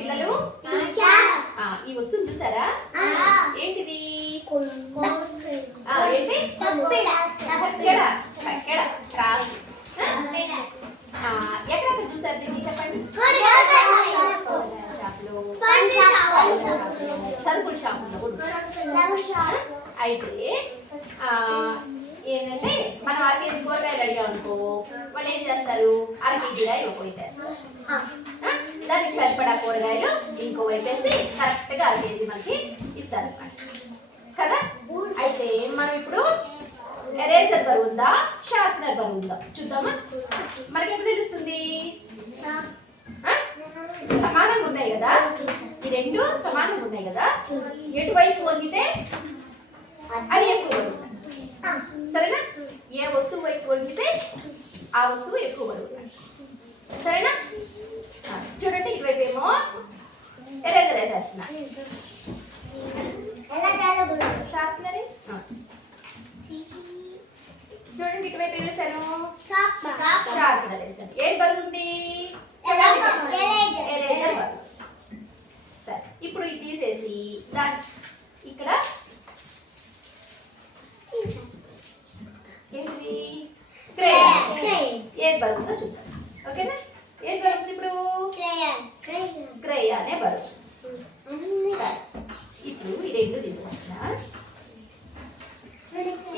పిల్లలు ఈ వస్తువు చూసారా? ఏంటిది? ఏంటి? ఎక్కడ చూసారు దీన్ని చెప్పండి. సరుకుల షాపులో అయితే ఏంటంటే మనం 1 కేజీ కూరగాయలు అడిగాం అనుకో, వాళ్ళు ఏం చేస్తారు? 1/2 కేజీగా ఇంకో వేస్తారు. దానికి సరిపడా కూరగాయలు ఇంకో వేపేసి కరెక్ట్గా 1/2 కేజీ మనకి ఇస్తారు అనమాట కదా. అయితే మనం ఇప్పుడు ఎరేజర్ బరువు ఉందా, షార్ప్నర్ బరువు ఉందా చూద్దామా? మనకి ఎప్పుడు తెలుస్తుంది? సమానంగా ఉన్నాయి కదా, ఈ రెండు సమానంగా ఉన్నాయి కదా. ఎటువైపు వంగితే అది ఎక్కువ బరువు, సరేనా? ఏ వస్తువు వైపు వంగితే ఆ వస్తువు ఎక్కువ బరువు, సరేనా? చూడండి, ఇటువైపు ఏమో ఎరేజర్ వేసేస్తున్నా, షార్ప్నర్. చూడండి, ఇటువైపు ఏం వేసాను? షార్ప్నర్ వేసాను. ఏం బరువు ఉంది? ఎరేజర్ బరువు. సరే, ఇప్పుడు ఇది తీసేసి దాని ఇక్కడ ఏంటి? క్రేయాన్. ఏది బరువుందో చూద్దాం, ఓకేనా? ఏది బరువుంది ఇప్పుడు? క్రేయానే బరువు. సరే, ఇప్పుడు ఈ రెండు తీసుకొస్తున్నా.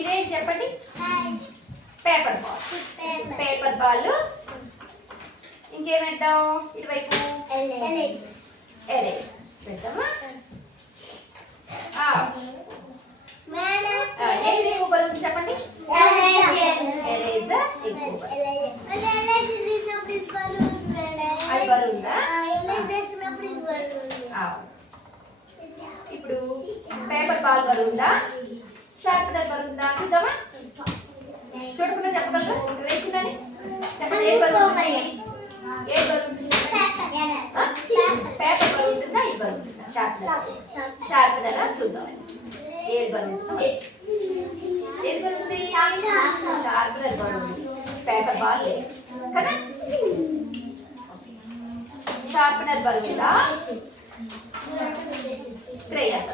ఇదేంటి చెప్పండి? Paper ball. Paper ball. ఇంకేమేద్దాం? ఇటువైపు ఎరేజ్ పెడతామా? ఏది ఎక్కువ బరువు చెప్పండి? ఎరేజర్ ఎక్కువ బరువు. అది బరువు ఉందా? ఇప్పుడు పేపర్ బాల్ బరువు ఉందా, షార్ప్నర్ బరువు ఉందా చూద్దామా? చూడకుండా చెప్పగలరా? వేసుకున్నాను చెప్పండి. ఏ బరువు ఉంది? ఏ బరువు ఉంటుంది? పేపర్ బరువు ఉంటుందా, ఈ బరువు ఉంటుందా? షార్ప్నర్ చూద్దాం. ఏది బరువు ఉంటుందో? ఏది బరువు ఉంది? షార్ప్నర్ బరువు ఉంది, పేపర్ బాల్ లేదు కదా. షార్ప్నర్ బరువు ఉందా, క్రేయాన్